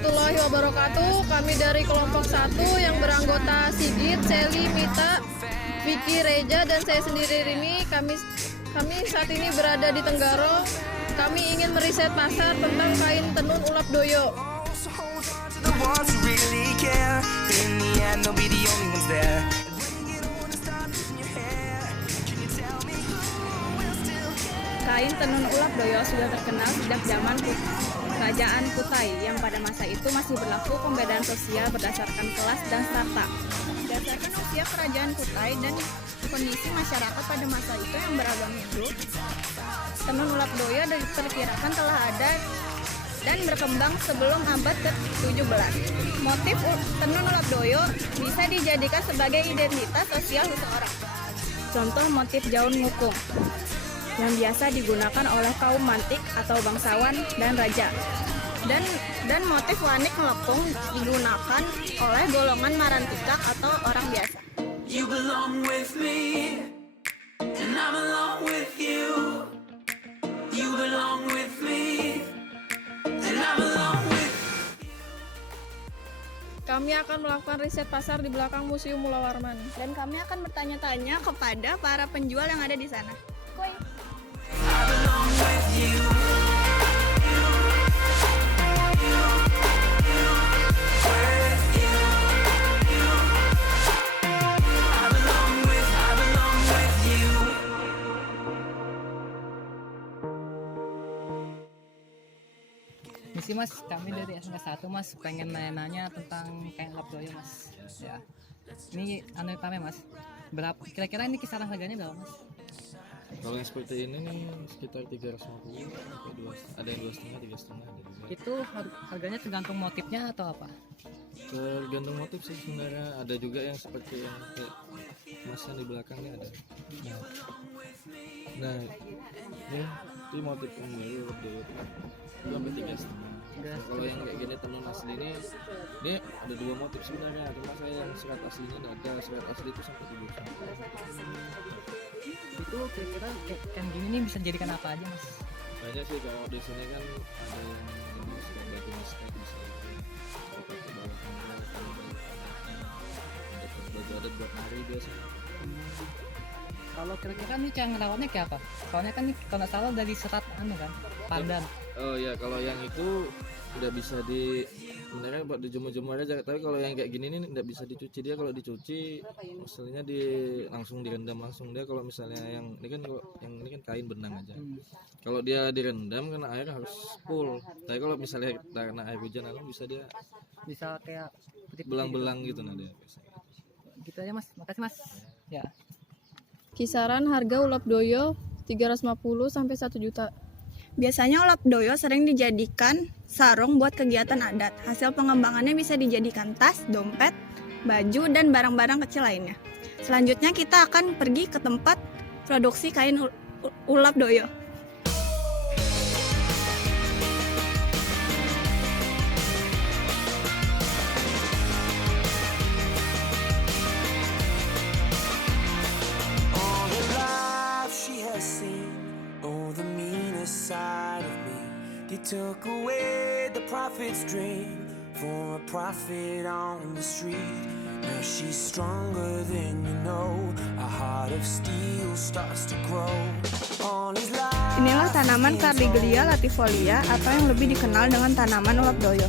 warahmatullahi wabarakatuh. Kami dari kelompok 1 yang beranggota Sigit, Seli, Mita, Vicky, Reja, dan saya sendiri ini. Kami saat ini berada di Tenggarong. Kami ingin meriset pasar tentang kain tenun ulap doyo. Kain tenun ulap doyo sudah terkenal sejak zaman Kerajaan Kutai yang pada masa itu masih berlaku pembedaan sosial berdasarkan kelas dan strata. Berdasarkan usia Kerajaan Kutai dan kondisi masyarakat pada masa itu yang beragam hidup, tenun ulap doyo diperkirakan telah ada dan berkembang sebelum abad ke-17. Motif tenun ulap doyo bisa dijadikan sebagai identitas sosial seseorang. Contoh motif jaun ngukung yang biasa digunakan oleh kaum mantik atau bangsawan dan raja. Dan motif wanik melengkung digunakan oleh golongan marantikak atau orang biasa. You belong with me, and I belong with you. You belong with me, and I belong with Kami akan melakukan riset pasar di belakang Museum Mula Warman. Dan kami akan bertanya-tanya kepada para penjual yang ada di sana. Koi. I belong with you. Misi Mas, kami dari SMK 1 Mas pengen nanya tentang kain ulap doyo Mas. Ya. Ini kami Mas. Berapa kira-kira ini kisaran harganya berapa Mas? Kalau yang seperti ini nih sekitar 350 sampai 2, ada yang 2,5, 3,5 ada juga. Itu harganya tergantung motifnya atau apa? Tergantung motif sih sebenarnya, ada juga yang seperti yang kayak mas yang di belakangnya ada. Nah, ini motif yang baru itu sampai 3,5. Nah, kalau yang kayak gini tenun asli ini ada 2 motif sebenarnya, cuma saya yang serat aslinya nggak ada. Serat asli itu sampai 7,5. Itu kira-kira kain gini nih bisa dijadikan apa aja Mas? Banyak sih, kalau di sini kan ada yang ini suka baju mistek bisa dipakai bawahannya, ada baju adat buat nari biasa. Kalau kira-kira nih cara ngerawatnya kayak apa? Soalnya kan nih kalau nggak salah dari serat kan, pandan. Oh ya, kalau yang itu udah bisa sebenarnya buat dijemur-jemur aja, tapi kalau yang kayak gini nih nggak bisa dicuci. Dia kalau dicuci misalnya langsung direndam langsung. Dia kalau misalnya yang ini kan, kalau yang ini kan kain benang aja, kalau dia direndam kena air harus full. Tapi kalau misalnya karena air hujan bisa dia Bisa kayak belang-belang gitu nah dia. Gitu aja Mas. Makasih Mas. Ya. Kisaran harga ulap doyo 350 sampai 1 juta. Biasanya ulap doyo sering dijadikan sarung buat kegiatan adat. Hasil pengembangannya bisa dijadikan tas, dompet, baju, dan barang-barang kecil lainnya. Selanjutnya kita akan pergi ke tempat produksi kain ulap doyo. all the life she has seen. Oh, the meanest side of me. They took away the prophet's dream for a prophet on the street. Now she's stronger than you know. A heart of steel starts to grow. All his life. Inilah tanaman Cardiglia latifolia atau yang lebih dikenal dengan tanaman ulap doyo.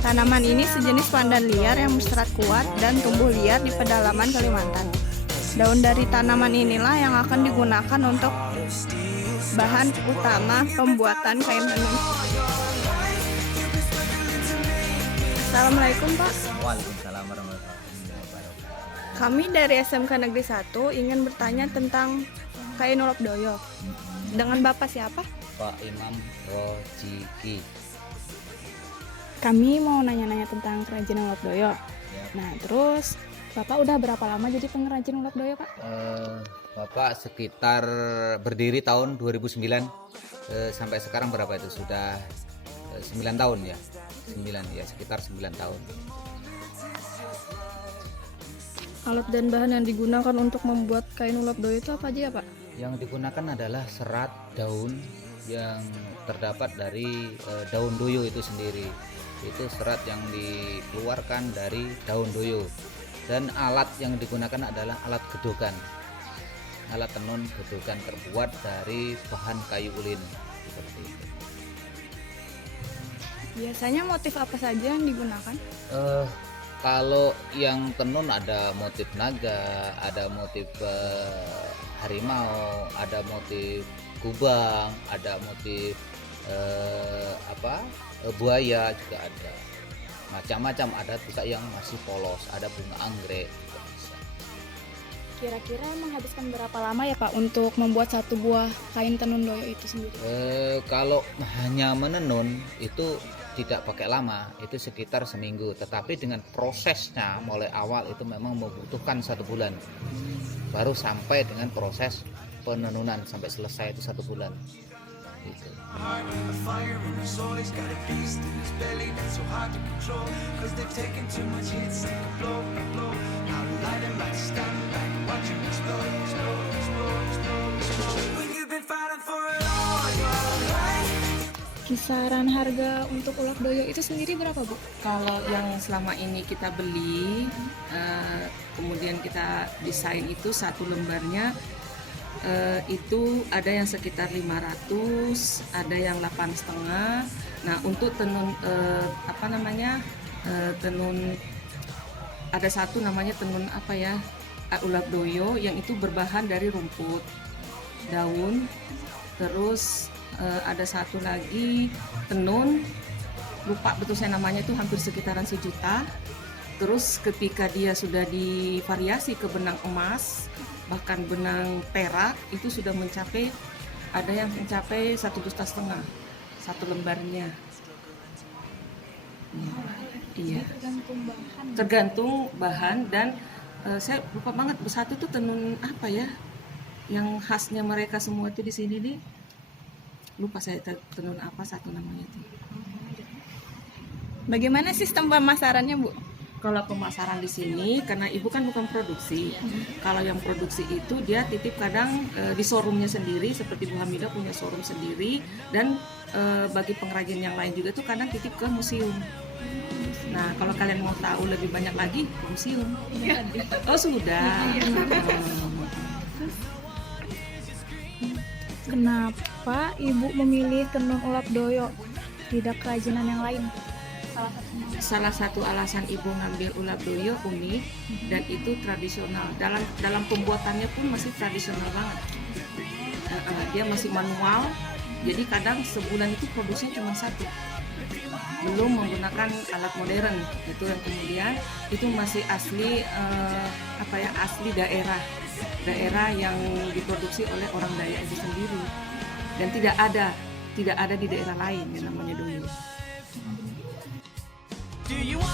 Tanaman ini sejenis pandan liar yang berserat kuat dan tumbuh liar di pedalaman Kalimantan. Daun dari tanaman inilah yang akan digunakan untuk bahan utama pembuatan kain tenun. Assalamualaikum Pak. Waalaikumsalam warahmatullahi wabarakatuh. Kami dari SMK Negeri 1 ingin bertanya tentang kain ulap doyo. Dengan Bapak siapa? Pak Imam Rojiki. Kami mau nanya-nanya tentang kerajinan ulap doyo. Nah, terus Bapak udah berapa lama jadi pengrajin ulap doyo, Pak? Bapak sekitar berdiri tahun 2009 sampai sekarang berapa itu? Sudah 9 tahun ya. 9 ya, sekitar 9 tahun. Alat dan bahan yang digunakan untuk membuat kain ulap doyo itu apa aja ya Pak? Yang digunakan adalah serat daun yang terdapat dari daun doyo itu sendiri. itu serat yang dikeluarkan dari daun doyo. Dan alat yang digunakan adalah alat gedogan, alat tenun gedogan terbuat dari bahan kayu ulin seperti itu. Biasanya motif apa saja yang digunakan? Kalau yang tenun ada motif naga, ada motif harimau, ada motif kubang, ada motif buaya juga ada. Macam-macam, ada juga yang masih polos, ada bunga anggrek juga bisa. Kira-kira menghabiskan berapa lama ya Pak untuk membuat satu buah kain tenun doyo itu sendiri? Kalau hanya menenun itu tidak pakai lama, itu sekitar seminggu. Tetapi dengan prosesnya mulai awal itu memang membutuhkan 1 bulan, baru sampai dengan proses penenunan sampai selesai itu 1 bulan. Gitu. Heart and the fire in his soul, he's got a beast in his belly that's so hard to control. Cause they've taken too much hits, take a blow, blow. I'll light him like stand back, watch him explode, explode, explode, explode, explode. When you've been fighting for it all your life. Kisaran harga untuk ulap doyo itu sendiri berapa Bu? Kalau yang selama ini kita beli, kemudian kita desain itu satu lembarnya itu ada yang sekitar 500, ada yang 8,5. Nah untuk tenun tenun ada satu namanya tenun ulap doyo yang itu berbahan dari rumput, daun, terus ada satu lagi tenun, lupa betul saya namanya, itu hampir sekitaran 1 juta. Terus ketika dia sudah divariasi ke benang emas, bahkan benang perak, itu sudah mencapai, ada yang mencapai 1,5 juta satu lembarnya. Iya. Tergantung bahan dan saya lupa banget satu itu tenun apa ya, yang khasnya mereka semua itu di sini nih. Lupa saya tenun apa satu namanya itu. Bagaimana sistem pemasarannya Bu? Kalau pemasaran di sini, karena ibu kan bukan produksi. Kalau yang produksi itu dia titip kadang di showroomnya sendiri, seperti Bu Hamidah punya showroom sendiri, dan bagi pengrajin yang lain juga tuh kadang titip ke museum. Nah, kalau kalian mau tahu lebih banyak lagi, museum. Oh sudah. Kenapa Ibu memilih tenun ulap doyo, tidak kerajinan yang lain? Salah satu alasan ibu ngambil ulap doyo unik dan itu tradisional. Dalam pembuatannya pun masih tradisional banget. Dia masih manual. Jadi kadang sebulan itu produksinya cuma 1. Belum menggunakan alat modern. Itu yang kemudian itu masih asli asli daerah yang diproduksi oleh orang Dayak itu sendiri. Dan tidak ada di daerah lain yang namanya doyo. Do you want